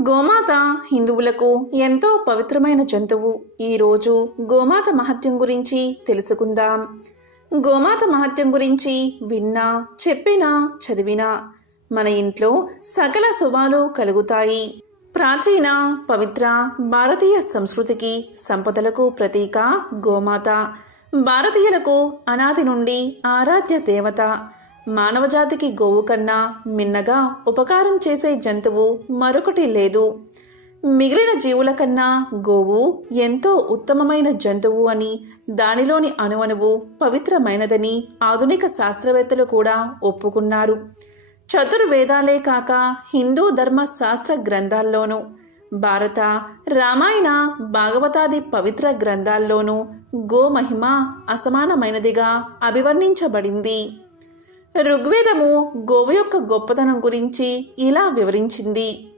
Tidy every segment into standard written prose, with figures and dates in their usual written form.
గోమాత హిందువులకు ఎంతో పవిత్రమైన జంతువు. ఈరోజు గోమాత మహత్యం గురించి తెలుసుకుందాం. గోమాత మహత్యం గురించి విన్నా, చెప్పినా, చదివినా మన ఇంట్లో సకల శుభాలు కలుగుతాయి. ప్రాచీన పవిత్ర భారతీయ సంస్కృతికి సంపదలకు ప్రతీక గోమాత. భారతీయులకు అనాది నుండి ఆరాధ్య దేవత. మానవజాతికి గోవు కన్నా మిన్నగా ఉపకారం చేసే జంతువు మరొకటి లేదు. మిగిలిన జీవుల కన్నా గోవు ఎంతో ఉత్తమమైన జంతువు అని, దానిలోని అణువణువు పవిత్రమైనదని ఆధునిక శాస్త్రవేత్తలు కూడా ఒప్పుకున్నారు. చతుర్వేదాలే కాక హిందూ ధర్మ శాస్త్ర గ్రంథాల్లోనూ, భారత, రామాయణ, భాగవతాది పవిత్ర గ్రంథాల్లోనూ గోమహిమ అసమానమైనదిగా అభివర్ణించబడింది. ఋగ్వేదము గోవు యొక్క గొప్పతనం గురించి ఇలా వివరించింది.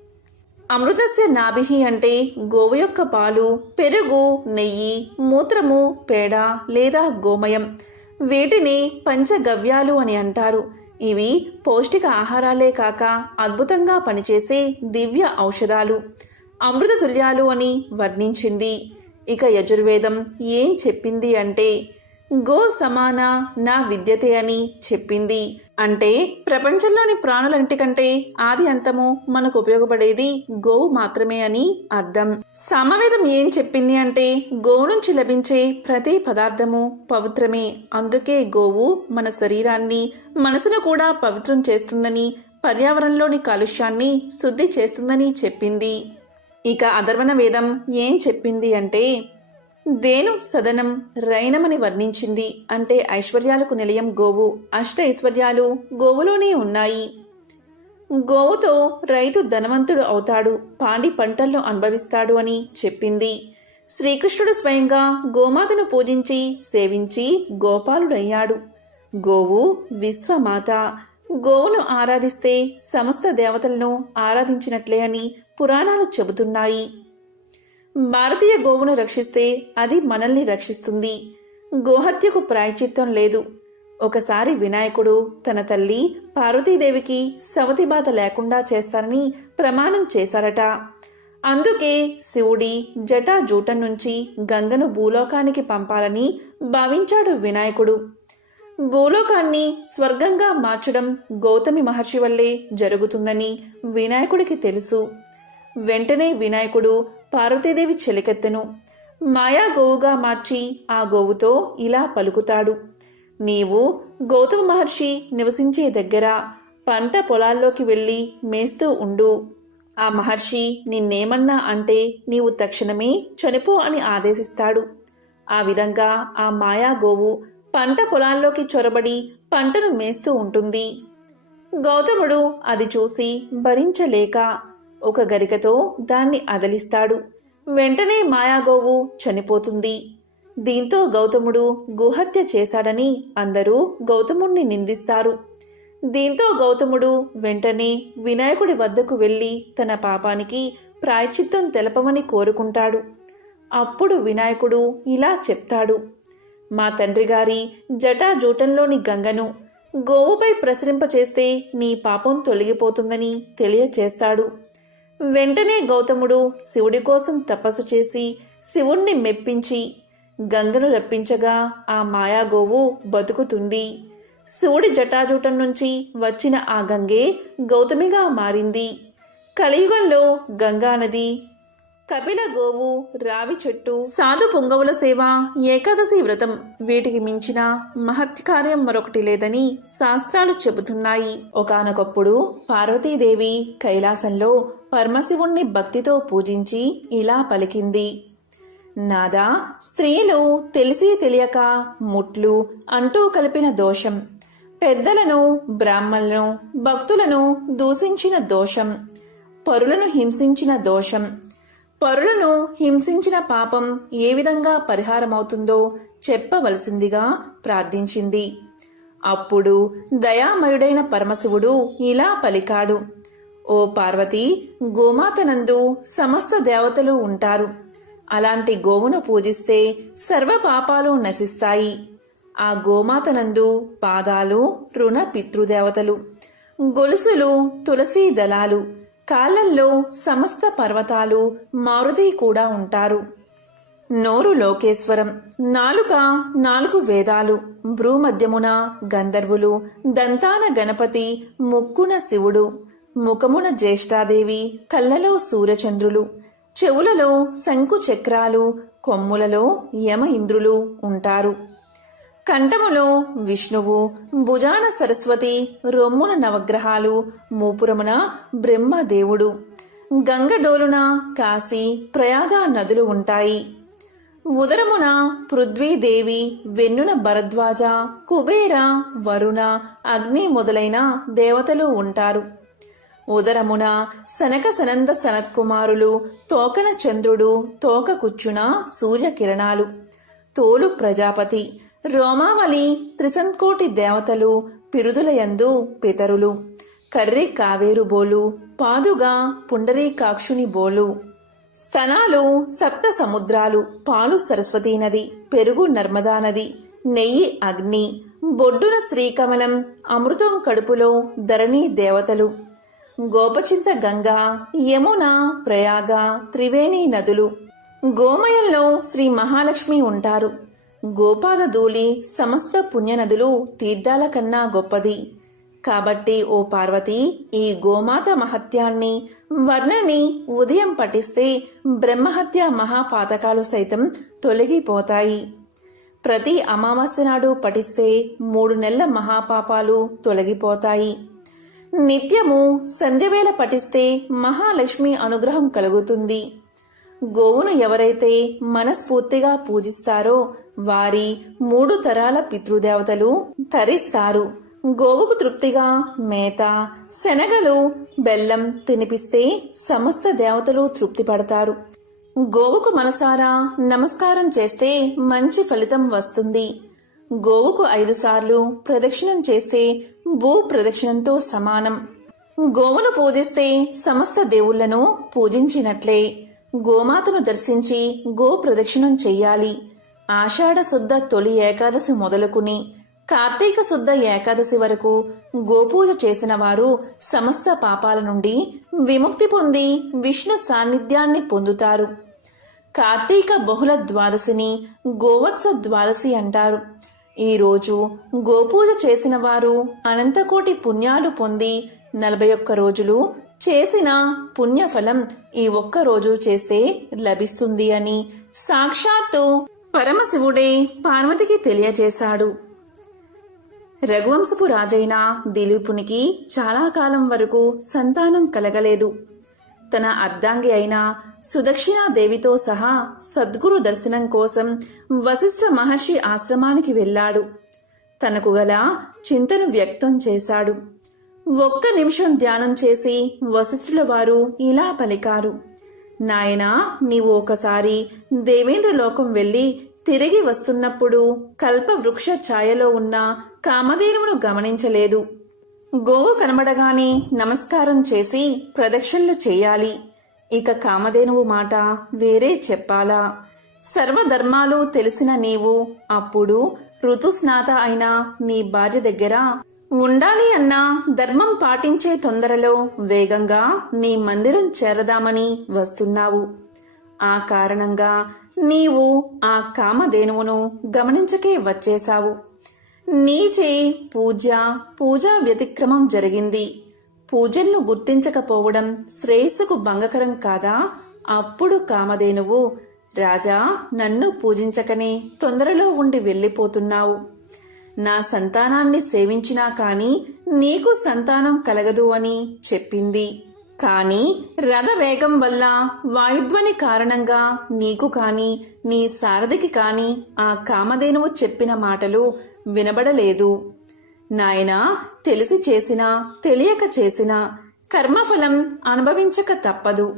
అమృతస్య నాభిహి అంటే గోవు యొక్క పాలు, పెరుగు, నెయ్యి, మూత్రము, పేడ లేదా గోమయం. వీటిని పంచగవ్యాలు అని అంటారు. ఇవి పౌష్టిక ఆహారాలే కాక అద్భుతంగా పనిచేసే దివ్య ఔషధాలు, అమృత తుల్యాలు అని వర్ణించింది. ఇక యజుర్వేదం ఏం చెప్పింది అంటే గో సమాన నా విద్యతే అని చెప్పింది. అంటే ప్రపంచంలోని ప్రాణులన్నిటికంటే ఆది అంతము మనకు ఉపయోగపడేది గోవు మాత్రమే అని అర్థం. సామవేదం ఏం చెప్పింది అంటే గోవు నుంచి లభించే ప్రతి పదార్థము పవిత్రమే. అందుకే గోవు మన శరీరాన్ని, మనసును కూడా పవిత్రం చేస్తుందని, పర్యావరణంలోని కాలుష్యాన్ని శుద్ధి చేస్తుందని చెప్పింది. ఇక అథర్వణ వేదం ఏం చెప్పింది అంటే దేను సదనం రైనమని వర్ణించింది. అంటే ఐశ్వర్యాలకు నిలయం గోవు. అష్ట ఐశ్వర్యాలు గోవులోనే ఉన్నాయి. గోవుతో రైతు ధనవంతుడు అవుతాడు, పాడి పంటలను అనుభవిస్తాడు అని చెప్పింది. శ్రీకృష్ణుడు స్వయంగా గోమాతను పూజించి సేవించి గోపాలుడయ్యాడు. గోవు విశ్వమాత. గోవును ఆరాధిస్తే సమస్త దేవతలను ఆరాధించినట్లే అని పురాణాలు చెబుతున్నాయి. భారతీయ గోవును రక్షిస్తే అది మనల్ని రక్షిస్తుంది. గోహత్యకు ప్రాయశ్చిత్తం లేదు. ఒకసారి వినాయకుడు తన తల్లి పార్వతీదేవికి సవతి బాధ లేకుండా చేస్తారని ప్రమాణం చేశారట. అందుకే శివుడి జటాజూటం నుంచి గంగను భూలోకానికి పంపాలని భావించాడు వినాయకుడు. భూలోకాన్ని స్వర్గంగా మార్చడం గౌతమి మహర్షి వల్లే జరుగుతుందని వినాయకుడికి తెలుసు. వెంటనే వినాయకుడు పార్వతీదేవి చెలికెత్తెను మాయా గోవుగా మార్చి ఆ గోవుతో ఇలా పలుకుతాడు. నీవు గౌతమ మహర్షి నివసించే దగ్గర పంట పొలాల్లోకి వెళ్ళి మేస్తూ ఉండు. ఆ మహర్షి నిన్నేమన్నా అంటే నీవు తక్షణమే చనిపో అని ఆదేశిస్తాడు. ఆ విధంగా ఆ మాయా గోవు పంట పొలాల్లోకి చొరబడి పంటను మేస్తూ ఉంటుంది. గౌతముడు అది చూసి భరించలేక ఒక గరికతో దాన్ని అదలిస్తాడు. వెంటనే మాయాగోవు చనిపోతుంది. దీంతో గౌతముడు గోహత్య చేశాడని అందరూ గౌతముణ్ణి నిందిస్తారు. దీంతో గౌతముడు వెంటనే వినాయకుడి వద్దకు వెళ్ళి తన పాపానికి ప్రాయశ్చిత్తం తెలపమని కోరుకుంటాడు. అప్పుడు వినాయకుడు ఇలా చెప్తాడు. మా తండ్రి గారి జటాజూటంలోని గంగను గోవుపై ప్రసరింపచేస్తే నీ పాపం తొలగిపోతుందని తెలియచేస్తాడు. వెంటనే గౌతముడు శివుడి కోసం తపస్సు చేసి శివుణ్ణి మెప్పించి గంగను రప్పించగా ఆ మాయాగోవు బతుకుతుంది. శివుడి జటాజూటం నుంచి వచ్చిన ఆ గంగే గౌతమిగా మారింది. కలియుగంలో గంగా నది, కపిల గోవు, రావి చెట్టు, సాధు పొంగవుల సేవ, ఏకాదశి వ్రతం వీటికి మించిన మహత్కార్యం మరొకటి లేదని శాస్త్రాలు చెబుతున్నాయి. ఒకానొకప్పుడు పార్వతీదేవి కైలాసంలో పరమశివుణ్ణి భక్తితో పూజించి ఇలా పలికింది. నాదా, స్త్రీలు తెలిసి తెలియక ముట్లు అంటూ కలిపిన దోషం, పెద్దలను, బ్రాహ్మణులను, భక్తులను దూషించిన దోషం, పరులను హింసించిన దోషం, పరులను హింసించిన పాపం ఏ విధంగా పరిహారమవుతుందో చెప్పవలసిందిగా ప్రార్థించింది. అప్పుడు దయామయుడైన పరమశివుడు ఇలా పలికాడు. ఓ పార్వతి, గోమాతనందు సమస్త దేవతలు ఉంటారు. అలాంటి గోవును పూజిస్తే సర్వ పాపాలు నశిస్తాయి. ఆ గోమాతనందు పాదాలు రుణ పితృదేవతలు, గొలుసులు తులసీ దళాలు, కాళ్ళల్లో సమస్త పర్వతాలు మారుతి కూడా ఉంటారు. నోరు లోకేశ్వరం, నాలుక 4 వేదాలు, భ్రూమధ్యమున గంధర్వులు, దంతాన గణపతి, ముక్కున శివుడు, ముఖమున జ్యేష్ఠాదేవి, కళ్ళలో సూర్యచంద్రులు, చెవులలో శంకు చక్రాలు, కొమ్ములలో యమ ఇంద్రులు ఉంటారు. కంఠములో విష్ణువు, భుజాన సరస్వతి, రొమ్మున నవగ్రహాలు, మూపురమున బ్రహ్మదేవుడు, గంగడోలున కాశీ ప్రయాగ నదులు ఉంటాయి. ఉదరమున పృథ్వీదేవి, వెన్నున భరద్వాజ, కుబేర, వరుణ, అగ్ని మొదలైన దేవతలు ఉంటారు. ఉదరమున సనక సనంద సనత్కుమారులు, తోకన చంద్రుడు, తోక కుచ్చున సూర్యకిరణాలు, తోలు ప్రజాపతి, రోమావళి, త్రిసంకోటి దేవతలు, పిరుదులయందు పితరులు, కర్రి కావేరు బోలు, పాదుగా పుండరీకాక్షుని బోలు, స్తనాలు 7 సముద్రాలు, పాలు సరస్వతీ నది, పెరుగు నర్మదా నది, నెయ్యి అగ్ని, బొడ్డున శ్రీకమలం, అమృతం కడుపులో ధరణి దేవతలు, గోపచింత గంగా, యమున, ప్రయాగ, త్రివేణి నదులు, గోమయంలో శ్రీ మహాలక్ష్మి ఉంటారు. గోపాద ధూళి సమస్త పుణ్యనదులు తీర్థాల కన్నా గొప్పది. కాబట్టి ఓ పార్వతి, ఈ గోమాత మహత్యాన్ని వర్ణని ఉదయం పఠిస్తే బ్రహ్మహత్య మహాపాతకాలు సైతం తొలగిపోతాయి. ప్రతి అమావాస్య నాడు పఠిస్తే 3 నెలల మహాపాపాలు తొలగిపోతాయి. నిత్యము సంధ్యవేళ పఠిస్తే మహాలక్ష్మి అనుగ్రహం కలుగుతుంది. గోవును ఎవరైతే మనస్ఫూర్తిగా పూజిస్తారో వారి 3 తరాల పితృదేవతలు తరిస్తారు. గోవుకు తృప్తిగా మేత, శనగలు, బెల్లం తినిపిస్తే సమస్త దేవతలు తృప్తి పడతారు. గోవుకు మనసారా నమస్కారం చేస్తే మంచి ఫలితం వస్తుంది. గోవుకు 5 సార్లు ప్రదక్షిణం చేస్తే భూ ప్రదక్షిణంతో సమానం. గోవును పూజిస్తే సమస్త దేవుళ్లను పూజించినట్లే. గోమాతను దర్శించి గో ప్రదక్షిణం చెయ్యాలి. ఆషాఢ శుద్ధ తొలి ఏకాదశి మొదలుకుని కార్తీక శుద్ధ ఏకాదశి వరకు గోపూజ చేసిన వారు సమస్త పాపాల నుండి విముక్తి పొంది విష్ణు సాన్నిధ్యాన్ని పొందుతారు. కార్తీక బహుళ ద్వాదశిని గోవత్స ద్వాదశి అంటారు. ఈరోజు గోపూజ చేసిన వారు అనంతకోటి పుణ్యాలు పొంది 41 రోజులు చేసిన పుణ్యఫలం ఈ 1 రోజు చేస్తే లభిస్తుంది అని సాక్షాత్తు పరమశివుడే పార్వతికి తెలియజేశాడు. రఘువంశపు రాజైన దిలీపునికి చాలా కాలం వరకు సంతానం కలగలేదు. తన అర్ధాంగి అయిన సుదక్షిణాదేవితో సహా సద్గురు దర్శనం కోసం వశిష్ఠ మహర్షి ఆశ్రమానికి వెళ్ళాడు. తనకు గల చింతను వ్యక్తం చేశాడు. 1 నిమిషం ధ్యానం చేసి వశిష్ఠుల వారు ఇలా పలికారు: నాయనా, నీవు ఒకసారి దేవేంద్రలోకం వెళ్ళి తిరిగి వస్తున్నప్పుడు కల్పవృక్ష ఛాయలో ఉన్న కామధేనువును గమనించలేదు. గోవు కనబడగానే నమస్కారం చేసి ప్రదక్షిణలు చేయాలి. ఇక కామధేనువు మాట వేరే చెప్పాలా? సర్వధర్మాలు తెలిసిన నీవు అప్పుడు ఋతుస్నాత అయిన నీ భార్య దగ్గర ఉండాలి అన్న ధర్మం పాటించే తొందరలో వేగంగా నీ మందిరం చేరదామని వస్తున్నావు. ఆ కారణంగా నీవు ఆ కామధేనువును గమనించకే వచ్చేశావు. నీచే పూజా వ్యతిక్రమం జరిగింది. పూజలను గుర్తించకపోవడం శ్రేయస్సుకు భంగకరం కాదా? అప్పుడు కామధేనువు, రాజా, నన్ను పూజించకనే తొందరలో ఉండి వెళ్ళిపోతున్నావు. నా సంతానాన్ని సేవించినా కాని నీకు సంతానం కలగదు అని చెప్పింది. కాని రథవేగం వల్ల వాయుధ్వని కారణంగా నీకు కాని నీ సారథికి కాని ఆ కామధేనువు చెప్పిన మాటలు వినబడలేదు. నాయనా, తెలిసి చేసినా తెలియక చేసినా కర్మఫలం అనుభవించక తప్పదు.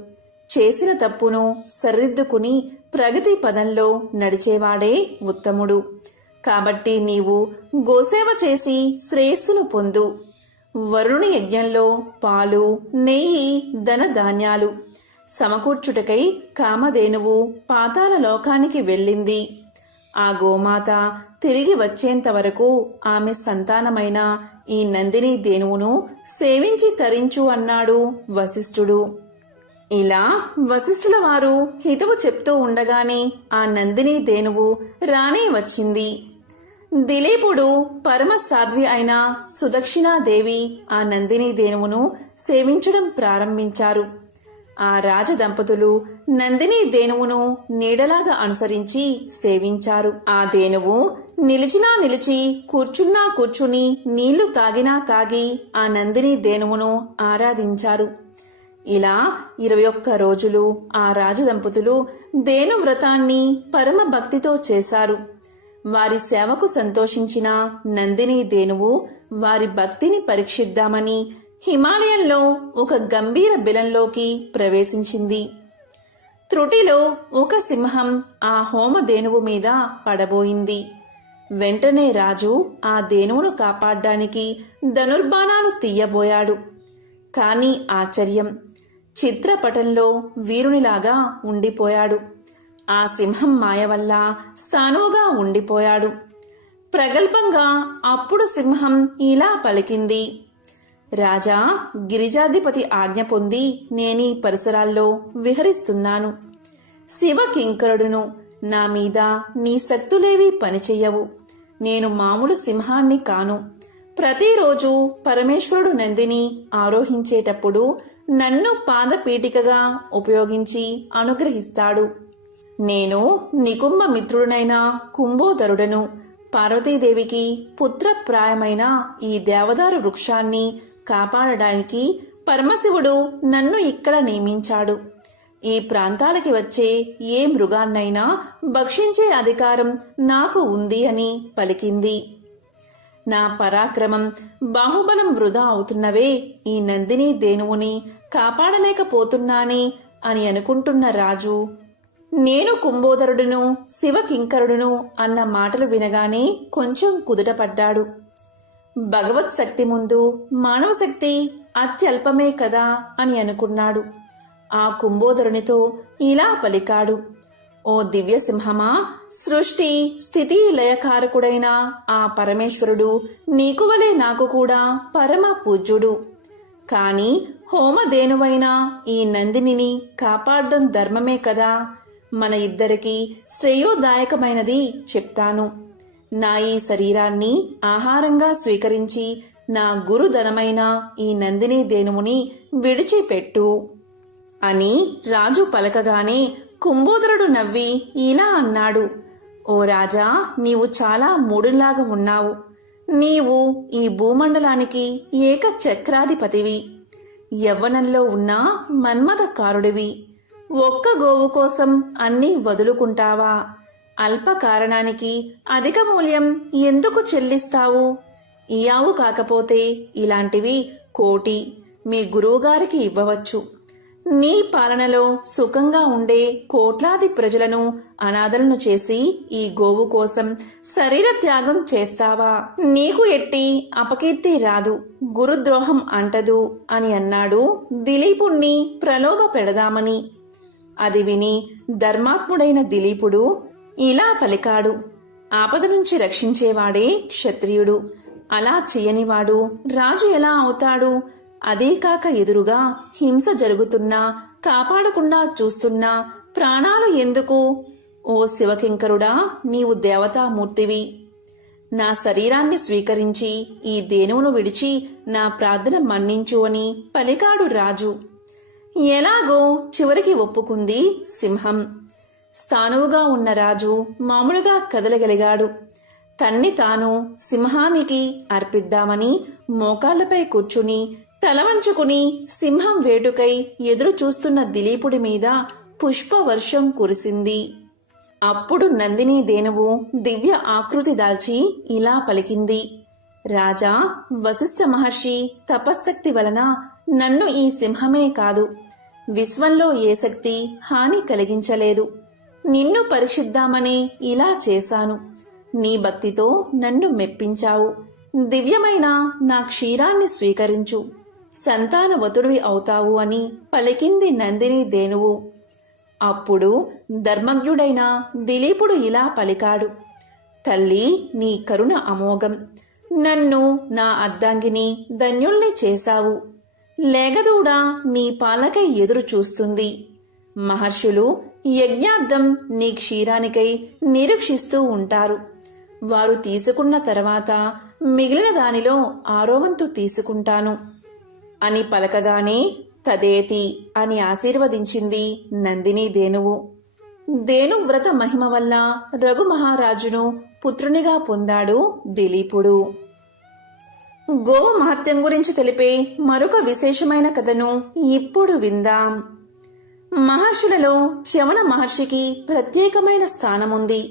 చేసిన తప్పును సరిదిద్దుకుని ప్రగతి పదంలో నడిచేవాడే ఉత్తముడు. కాబట్టి నీవు గోసేవ చేసి శ్రేయస్సును పొందు. వరుణుని యజ్ఞంలో పాలు, నెయ్యి, ధనధాన్యాలు సమకూర్చుటకై కామధేనువు పాతాళ లోకానికి వెళ్ళింది. ఆ గోమాత తిరిగి వచ్చేంత వరకు ఆమె సంతానమైన ఈ నందిని ధేనువును సేవించి తరించు అన్నాడు వశిష్ఠుడు. ఇలా వశిష్ఠుల వారు హితవు చెప్తూ ఉండగానే ఆ నందిని ధేనువు రానే వచ్చింది. దిలీపుడు పరమ సాధ్వి అయిన సుదక్షిణాదేవి ఆ నందిని ధేనువును సేవించడం ప్రారంభించారు. ఆ రాజదంపతులు నందిని ధేనువును నీడలాగా అనుసరించి సేవించారు. ఆ ధేనువు నిలిచినా నిలిచి, కూర్చున్నా కూర్చుని, నీళ్లు తాగినా తాగి ఆ నందిని ధేనువును ఆరాధించారు. ఇలా 21 రోజులు ఆ రాజదంపతులు ధేను వ్రతాన్ని పరమ భక్తితో చేశారు. వారి సేవకు సంతోషించిన నందిని ధేనువు వారి భక్తిని పరీక్షిద్దామని హిమాలయంలో ఒక గంభీర బిలంలోకి ప్రవేశించింది. త్రుటిలో ఒక సింహం ఆ హోమధేనువు మీద పడబోయింది. వెంటనే రాజు ఆ ధేనువును కాపాడ్డానికి ధనుర్బాణాలు తీయబోయాడు. కాని ఆశ్చర్యం, చిత్రపటంలో వీరునిలాగా ఉండిపోయాడు. ఆ సింహం మాయ వల్ల స్థానువుగా ఉండిపోయాడు. ప్రగల్భంగా అప్పుడు సింహం ఇలా పలికింది: రాజా, గిరిజాధిపతి ఆజ్ఞ పొంది నేనీ పరిసరాల్లో విహరిస్తున్నాను. శివ కింకరుడును. నా మీద నీ శక్తులేవీ పనిచెయ్యవు. నేను మామూలు సింహాన్ని కాను. ప్రతిరోజు పరమేశ్వరుడు నందిని ఆరోహించేటప్పుడు నన్ను పాదపీఠికగా ఉపయోగించి అనుగ్రహిస్తాడు. నేను నికుంభ మిత్రుడనైన కుంభోదరుడను. పార్వతీదేవికి పుత్రప్రాయమైన ఈ దేవదారు వృక్షాన్ని కాపాడడానికి పరమశివుడు నన్ను ఇక్కడ నియమించాడు. ఈ ప్రాంతాలకి వచ్చే ఏ మృగాన్నైనా భక్షించే అధికారం నాకు ఉంది అని పలికింది. నా పరాక్రమం, బాహుబలం వృధా అవుతున్నవే, ఈ నందిని ధేనువుని కాపాడలేకపోతున్నానే అని అనుకుంటున్న రాజు, నేను కుంభోదరుడును, శివకింకరుడును అన్న మాటలు వినగానే కొంచెం కుదుటపడ్డాడు. భగవత్ శక్తి ముందు మానవ శక్తి అత్యల్పమే కదా అని అనుకున్నాడు. ఆ కుంభోదరునితో ఇలా పలికాడు: ఓ దివ్యసింహమా, సృష్టి స్థితి లయకారకుడైన ఆ పరమేశ్వరుడు నీకు వలె నాకు కూడా పరమ పూజ్యుడు. కాని హోమధేనువైన ఈ నందినిని కాపాడడం ధర్మమే కదా. మన ఇద్దరికి శ్రేయోదాయకమైనది చెప్తాను. నా ఈ శరీరాన్ని ఆహారంగా స్వీకరించి నా గురుధనమైన ఈ నందిని ధేనువుని విడిచిపెట్టు అని రాజు పలకగానే కుంభోదరుడు నవ్వి ఇలా అన్నాడు: ఓ రాజా, నీవు చాలా మూడులాగా ఉన్నావు. నీవు ఈ భూమండలానికి ఏకచక్రాధిపతివి. యవ్వనంలో ఉన్న మన్మథకారుడివి. ఒక్క గోవు కోసం అన్నీ వదులుకుంటావా? అల్ప కారణానికి అధిక మూల్యం ఎందుకు చెల్లిస్తావు? ఈ ఆవు కాకపోతే ఇలాంటివి 1,00,00,000 మీ గురువుగారికి ఇవ్వవచ్చు. నీ పాలనలో సుఖంగా ఉండే కోట్లాది ప్రజలను అనాథలను చేసి ఈ గోవు కోసం శరీర త్యాగం చేస్తావా? నీకు ఎట్టి అపకీర్తి రాదు, గురుద్రోహం అంటదు అని అన్నాడు దిలీపుణ్ణి ప్రలోభ పెడదామని. అది విని ధర్మాత్ముడైన దిలీపుడు ఇలా పలికాడు: ఆపద నుంచి రక్షించేవాడే క్షత్రియుడు. అలా చెయ్యనివాడు రాజు ఎలా అవుతాడు? అదే కాక ఎదురుగా హింస జరుగుతున్నా కాపాడకుండా చూస్తున్నా ప్రాణాలు ఎందుకు? ఓ శివకింకరుడా, నీవు దేవతామూర్తివి. నా శరీరాన్ని స్వీకరించి ఈ ధేనువును విడిచి నా ప్రార్థన మన్నించు అని పలికాడు రాజు. ఎలాగో చివరికి ఒప్పుకుంది సింహం. స్థానువుగా ఉన్న రాజు మామూలుగా కదలగలిగాడు. తన్ని తాను సింహానికి అర్పిద్దామని మోకాళ్లపై కూర్చుని తలవంచుకుని సింహం వేటుకై ఎదురు చూస్తున్న దిలీపుడి మీద పుష్పవర్షం కురిసింది. అప్పుడు నందిని ధేనువు దివ్య ఆకృతి దాల్చి ఇలా పలికింది: రాజా, వశిష్ఠ మహర్షి తపశ్శక్తి వలన నన్ను ఈ సింహమే కాదు, విశ్వంలో ఏ శక్తి హాని కలిగించలేదు. నిన్ను పరీక్షిద్దామని ఇలా చేశాను. నీ భక్తితో నన్ను మెప్పించావు. దివ్యమైన నా క్షీరాన్ని స్వీకరించు, సంతానవతుడివి అవుతావు అని పలికింది నందిని ధేనువు. అప్పుడు ధర్మజ్ఞుడైన దిలీపుడు ఇలా పలికాడు: తల్లి, నీ కరుణ అమోఘం. నన్ను నా అర్ధాంగిని ధన్యుల్ని చేశావు. లేగదూడ నీ పాలకై ఎదురు చూస్తుంది. మహర్షులు యజ్ఞార్థం నీ క్షీరానికై నిరీక్షిస్తూ ఉంటారు. వారు తీసుకున్న తర్వాత మిగిలిన దానిలో 6వ వంతు తీసుకుంటాను అని పలకగానే తదేతి అని ఆశీర్వదించింది నందిని ధేనువు. ధేనువ్రత మహిమ వల్ల రఘు మహారాజును పుత్రునిగా పొందాడు దిలీపుడు. గోవు మహత్యం గురించి తెలిపే మరొక విశేషమైన కథను ఇప్పుడు విందాం. మహర్షులలో చ్యవన మహర్షికి ప్రత్యేకమైన స్థానముంది.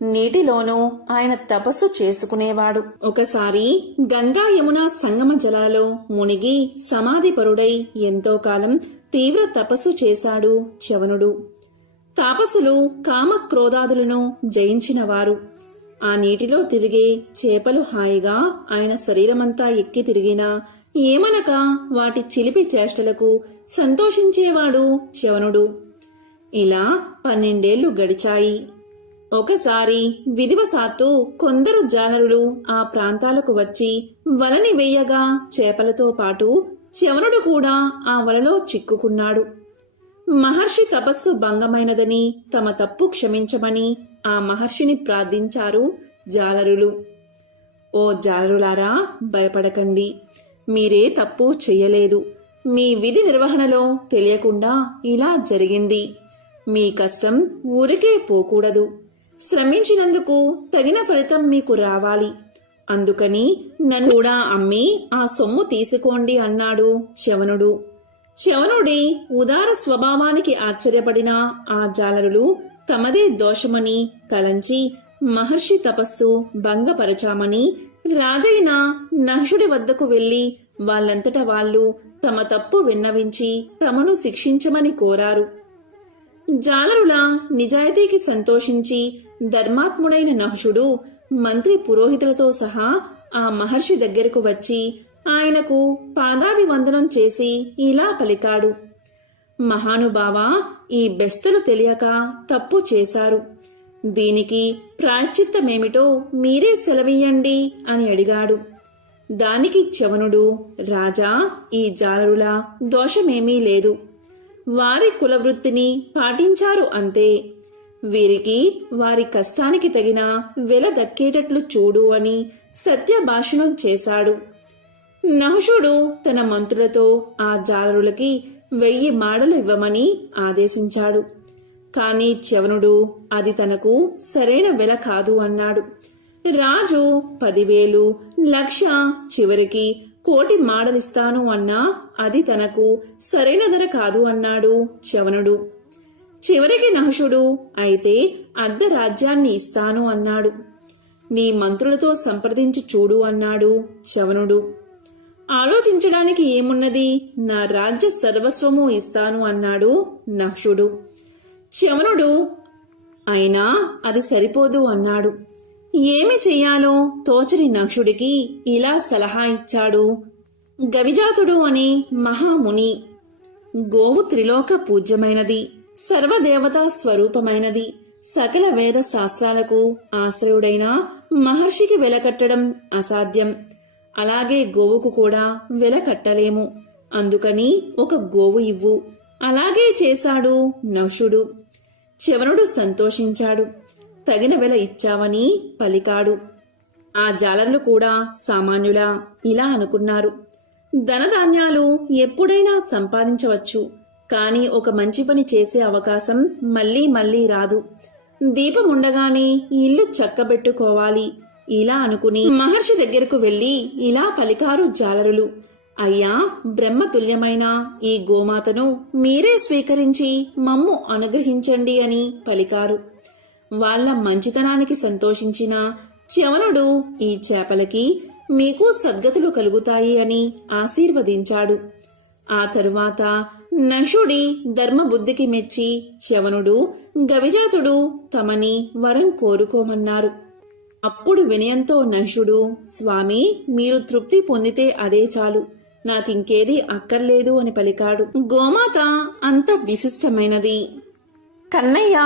నీటిలోనూ ఆయన తపస్సు చేసుకునేవాడు. ఒకసారి గంగా యమున సంగమ జలాలలో మునిగి సమాధిపరుడై ఎంతో కాలం తీవ్ర తపస్సు చేశాడు చ్యవనుడు. తాపసులు కామక్రోధాదులను జయించినవారు. ఆ నీటిలో తిరిగే చేపలు హాయిగా ఆయన శరీరమంతా ఎక్కి తిరిగినా ఏమనక వాటి చిలిపి చేష్టలకు సంతోషించేవాడు చ్యవనుడు. ఇలా 12 ఏళ్లు గడిచాయి. ఒకసారి విధివశాత్తు కొందరు జాలరులు ఆ ప్రాంతాలకు వచ్చి వలని వేయగా చేపలతో పాటు చ్యవనుడు కూడా ఆ వలలో చిక్కుకున్నాడు. మహర్షి తపస్సు భంగమైనదని తమ తప్పు క్షమించమని ఆ మహర్షిని ప్రార్థించారు జాలరులు. ఓ జాలరులారా, భయపడకండి. మీరే తప్పు చెయ్యలేదు. మీ విధి నిర్వహణలో తెలియకుండా ఇలా జరిగింది. మీ కష్టం ఊరికే పోకూడదు. శ్రమించినందుకు తగిన ఫలితం మీకు రావాలి. అందుకని నన్ను కూడా అమ్మి ఆ సొమ్ము తీసుకోండి అన్నాడు చ్యవనుడు. చ్యవనుడి ఉదార స్వభావానికి ఆశ్చర్యపడిన ఆ జాలరులు తమదే దోషమని తలంచి మహర్షి తపస్సు భంగపరచామని రాజైన నహుషుడి వద్దకు వెళ్లి వాళ్ళంతట వాళ్ళు తమ తప్పు విన్నవించి తమను శిక్షించమని కోరారు. జాలరుల నిజాయితీకి సంతోషించి ధర్మాత్ముడైన నహుషుడు మంత్రి పురోహితులతో సహా ఆ మహర్షి దగ్గరకు వచ్చి ఆయనకు పాదాభివందనం చేసి ఇలా పలికాడు. మహానుభావా, ఈ బెస్తలు తెలియక తప్పు చేశారు. దీనికి ప్రాయశ్చిత్తమేమిటో మీరే సెలవియ్యండి అని అడిగాడు. దానికి చ్యవనుడు, రాజా, ఈ జాలరుల దోషమేమీ లేదు. వారి కులవృత్తిని పాటించారు అంతే. వీరికి వారి కష్టానికి తగిన వెల దక్కేటట్లు చూడు అని సత్యభాషణం చేశాడు. నహుషుడు తన మంత్రులతో ఆ జాలరులకి 1000 మాడలు ఇవ్వమని ఆదేశించాడు. కాని చ్యవనుడు అది తనకు సరైన వెల కాదు అన్నాడు. రాజు 10,000, 1,00,000, చివరికి 1,00,000 మాడలిస్తాను అన్నా అది తనకు సరైన ధర కాదు అన్నాడు చ్యవనుడు. చివరికి నహుషుడు అయితే అర్ధరాజ్యాన్ని ఇస్తాను అన్నాడు. నీ మంత్రులతో సంప్రదించి చూడు అన్నాడు చ్యవనుడు. ఆలోచించడానికి ఏమున్నది, నా రాజ్య సర్వస్వము ఇస్తాను అన్నాడు నహుషుడు. చ్యవనుడు అయినా అది సరిపోదు అన్నాడు. ఏమి చెయ్యాలో తోచని నహుషుడికి ఇలా సలహా ఇచ్చాడు గవిజాతుడు అనే మహాముని. గోవు త్రిలోక పూజ్యమైనది, సర్వదేవతా స్వరూపమైనది. సకల వేద శాస్త్రాలకు ఆశ్రయుడైన మహర్షికి వెలకట్టడం అసాధ్యం. అలాగే గోవుకు కూడా వెల కట్టలేము. అందుకని ఒక గోవు ఇవ్వు. అలాగే చేశాడు నహుషుడు. చ్యవనుడు సంతోషించాడు. తగిన వెల ఇచ్చావని పలికాడు. ఆ జాలర్లు కూడా సామాన్యులా ఇలా అనుకున్నారు. ధనధాన్యాలు ఎప్పుడైనా సంపాదించవచ్చు, కాని ఒక మంచి పని చేసే అవకాశం మళ్లీ మళ్లీ రాదు. దీపముండగానే ఇల్లు చక్కబెట్టుకోవాలి. ఇలా అనుకుని మహర్షి దగ్గరకు వెళ్లి ఇలా పలికారు జాలరులు. అయ్యా, బ్రహ్మతుల్యమైన ఈ గోమాతను మీరే స్వీకరించి మమ్ము అనుగ్రహించండి అని పలికారు. వాళ్ల మంచితనానికి సంతోషించిన చ్యవనుడు ఈ చేపలకి మీకు సద్గతులు కలుగుతాయి అని ఆశీర్వదించాడు. ఆ తరువాత నహుషుడి ధర్మబుద్ధికి మెచ్చి చ్యవనుడు, గవిజాతుడు తమని వరం కోరుకోమన్నారు. అప్పుడు వినయంతో నహుషుడు, స్వామి, మీరు తృప్తి పొందితే అదే చాలు, నాకింకేదీ అక్కర్లేదు అని పలికాడు. గోమాత అంత విశిష్టమైనది. కన్నయ్య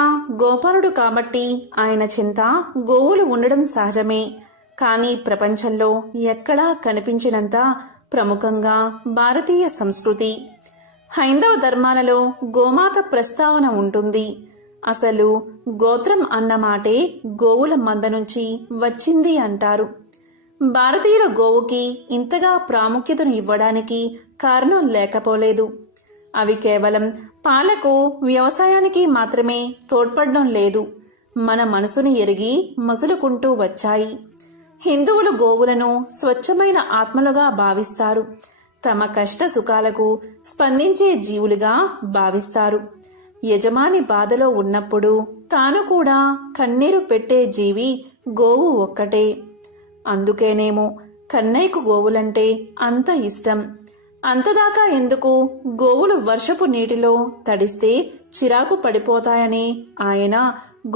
గోపాలుడు కాబట్టి ఆయన చింత గోవులు ఉండడం సహజమే. కానీ ప్రపంచంలో ఎక్కడా కనిపించినంత ప్రముఖంగా భారతీయ సంస్కృతి, హైందవ ధర్మాలలో గోమాత ప్రస్తావన ఉంటుంది. అసలు గోత్రం అన్న మాటే గోవుల మంద నుంచి వచ్చింది అంటారు. భారతీయుల గోవుకి ఇంతగా ప్రాముఖ్యతను ఇవ్వడానికి కారణం లేకపోలేదు. అవి కేవలం పాలకు, వ్యవసాయానికి మాత్రమే తోడ్పడడం లేదు, మన మనసును ఎరిగి మసులుకుంటూ వచ్చాయి. హిందువులు గోవులను స్వచ్ఛమైన ఆత్మలుగా భావిస్తారు. తమ కష్ట సుఖాలకు స్పందించే జీవులుగా భావిస్తారు. యజమాని బాధలో ఉన్నప్పుడు తాను కూడా కన్నీరు పెట్టే జీవి గోవు ఒక్కటే. అందుకేనేమో కన్నయ్యకు గోవులంటే అంత ఇష్టం. అంతదాకా ఎందుకు, గోవులు వర్షపు నీటిలో తడిస్తే చిరాకు పడిపోతాయని ఆయన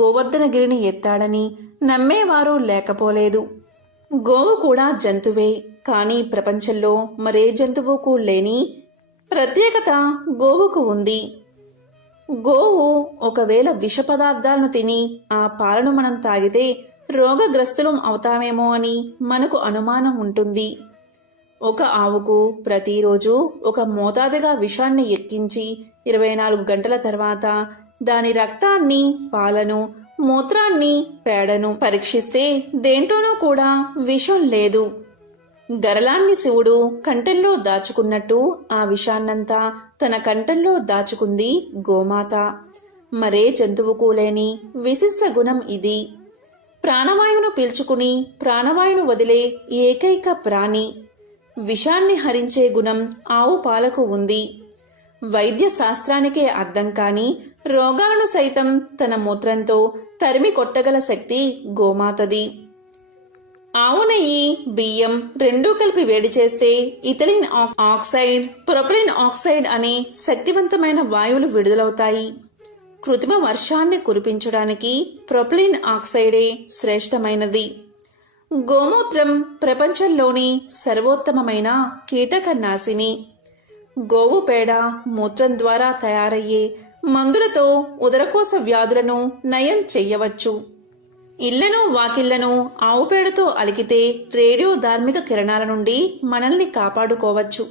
గోవర్ధనగిరిని ఎత్తాడని నమ్మేవారు లేకపోలేదు. గోవు కూడా జంతువే, కానీ ప్రపంచంలో మరే జంతువుకు లేని ప్రత్యేకత గోవుకు ఉంది. గోవు ఒకవేళ విష పదార్థాలను తిని ఆ పాలను మనం తాగితే రోగగ్రస్తులం అవుతామేమో అని మనకు అనుమానం ఉంటుంది. ఒక ఆవుకు ప్రతిరోజు ఒక మోతాదుగా విషాన్ని ఎక్కించి 24 గంటల తర్వాత దాని రక్తాన్ని, పాలను, మూత్రాన్ని, పేడను పరీక్షిస్తే దేంట్లోనూ కూడా విషం లేదు. గరళాన్ని శివుడు కంఠంలో దాచుకున్నట్టు ఆ విషాన్నంతా తన కంఠంలో దాచుకుంది గోమాత. మరే జంతువుకు లేని విశిష్ట గుణం ఇది. ప్రాణవాయువును పీల్చుకుని ప్రాణవాయువును వదిలే ఏకైక ప్రాణి. విషాన్ని హరించే గుణం ఆవు పాలకు ఉంది. వైద్య శాస్త్రానికే అర్థం కాని రోగాలను సైతం తన మూత్రంతో తరిమి కొట్టగల శక్తి గోమాతది. ఆవు నెయ్యి, బియ్యం రెండూ కలిపి వేడి చేస్తే ఇథిలిన్ ఆక్సైడ్, ప్రొపలిన్ ఆక్సైడ్ అనే శక్తివంతమైన వాయువులు విడుదలవుతాయి. కృత్రిమ వర్షాన్ని కురిపించడానికి ప్రొపలిన్ ఆక్సైడే శ్రేష్టమైనది. గోమూత్రం ప్రపంచంలోని సర్వోత్తమమైన కీటక నాశిని. గోవు పేడ, మూత్రం ద్వారా తయారయ్యే మందులతో ఉదరకోశ వ్యాధులను నయం చెయ్యవచ్చు. ఇళ్లను, వాకిళ్లను ఆవు పేడతో అలికితే రేడియో ధార్మిక కిరణాల నుండి మనల్ని కాపాడుకోవచ్చు.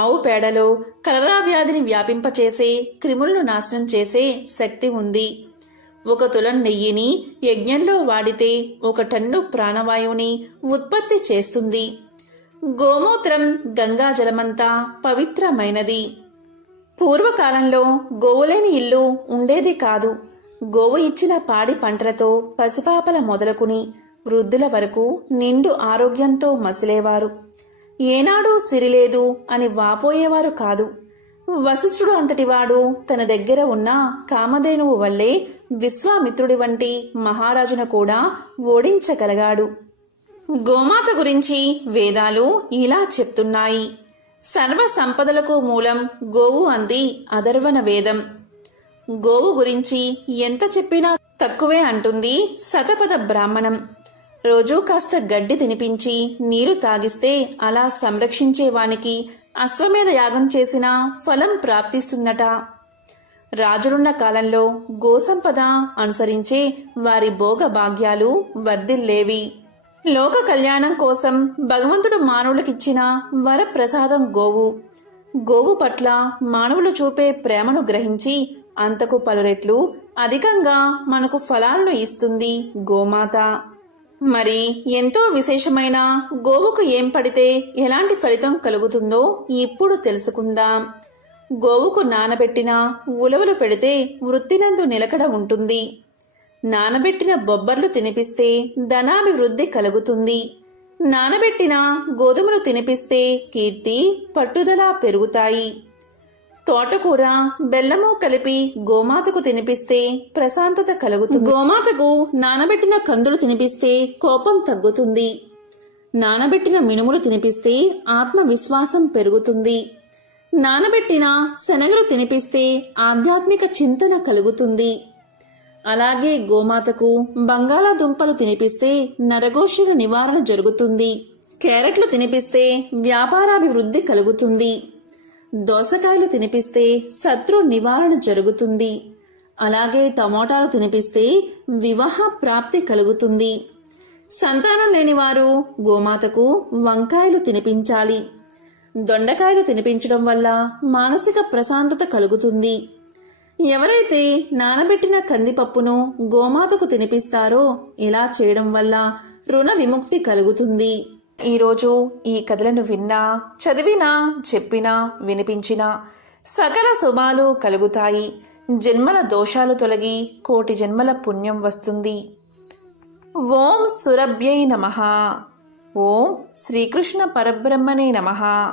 ఆవు పేడలో కలరా వ్యాధిని వ్యాపింపచేసే, క్రిములను నాశనం చేసే శక్తి ఉంది. 1 తులం నెయ్యిని యజ్ఞంలో వాడితే 1 టన్ను ప్రాణవాయువుని ఉత్పత్తి చేస్తుంది. గోమూత్రం గంగా జలమంతా పవిత్రమైనది. పూర్వకాలంలో గోవులేని ఇల్లు ఉండేది కాదు. గోవు ఇచ్చిన పాడి పంటలతో పసిపాపల మొదలుకుని వృద్ధుల వరకు నిండు ఆరోగ్యంతో మసిలేవారు. ఏనాడూ సిరిలేదు అని వాపోయేవారు కాదు. వశిష్ఠుడు అంతటివాడు తన దగ్గర ఉన్న కామధేనువు వల్లే విశ్వామిత్రుడి వంటి మహారాజును కూడా ఓడించగలిగాడు. గోమాత గురించి వేదాలు ఇలా చెప్తున్నాయి. సర్వ సంపదలకు మూలం గోవు అంది అథర్వణ వేదం. గోవు గురించి ఎంత చెప్పినా తక్కువే అంటుంది శతపథ బ్రాహ్మణం. రోజూ కాస్త గడ్డి తినిపించి నీరు తాగిస్తే అలా సంరక్షించేవానికి అశ్వమేధ యాగం చేసిన ఫలం ప్రాప్తిస్తుందట. రాజులున్న కాలంలో గోసంపద అనుసరించే వారి భోగ భాగ్యాలు వర్ధిల్లేవి. లోక కళ్యాణం కోసం భగవంతుడు మానవులకిచ్చిన వరప్రసాదం గోవు. గోవు పట్ల మానవులు చూపే ప్రేమను గ్రహించి అంతకు పలురెట్లు అధికంగా మనకు ఫలాలను ఇస్తుంది గోమాత. మరి ఎంతో విశేషమైన గోవుకు ఏం పడితే ఎలాంటి ఫలితం కలుగుతుందో ఇప్పుడు తెలుసుకుందాం. గోవుకు నానబెట్టిన ఉలవలు పెడితే వృత్తినందు నిలకడ ఉంటుంది. నానబెట్టిన బొబ్బర్లు తినిపిస్తే ధనాభివృద్ధి కలుగుతుంది. నానబెట్టిన గోధుమలు తినిపిస్తే కీర్తి, పట్టుదల పెరుగుతాయి. తోటకూర, బెల్లము కలిపి గోమాతకు తినిపిస్తే ప్రశాంతత కలుగుతుంది. గోమాతకు నానబెట్టిన కందులు తినిపిస్తే కోపం తగ్గుతుంది. నానబెట్టిన మినుములు తినిపిస్తే ఆత్మవిశ్వాసం పెరుగుతుంది. నానబెట్టిన శనగలు తినిపిస్తే ఆధ్యాత్మిక చింతన కలుగుతుంది. అలాగే గోమాతకు బంగాళాదుంపలు తినిపిస్తే నరఘోషుల నివారణ జరుగుతుంది. క్యారెట్లు తినిపిస్తే వ్యాపారాభివృద్ధి కలుగుతుంది. దోసకాయలు తినిపిస్తే శత్రు నివారణ జరుగుతుంది. అలాగే టమోటాలు తినిపిస్తే వివాహ ప్రాప్తి కలుగుతుంది. సంతానం లేనివారు గోమాతకు వంకాయలు తినిపించాలి. దొండకాయలు తినిపించడం వల్ల మానసిక ప్రశాంతత కలుగుతుంది. ఎవరైతే నానబెట్టిన కందిపప్పును గోమాతకు తినిపిస్తారో ఇలా చేయడం వల్ల రుణ విముక్తి కలుగుతుంది. ఈరోజు ఈ కథలను విన్నా, చదివినా, చెప్పినా, వినిపించినా సకల శుభాలు కలుగుతాయి. జన్మల దోషాలు తొలగి కోటి జన్మల పుణ్యం వస్తుంది. ఓం సురభ్యై నమః. ఓం శ్రీకృష్ణ పరబ్రహ్మణే నమః.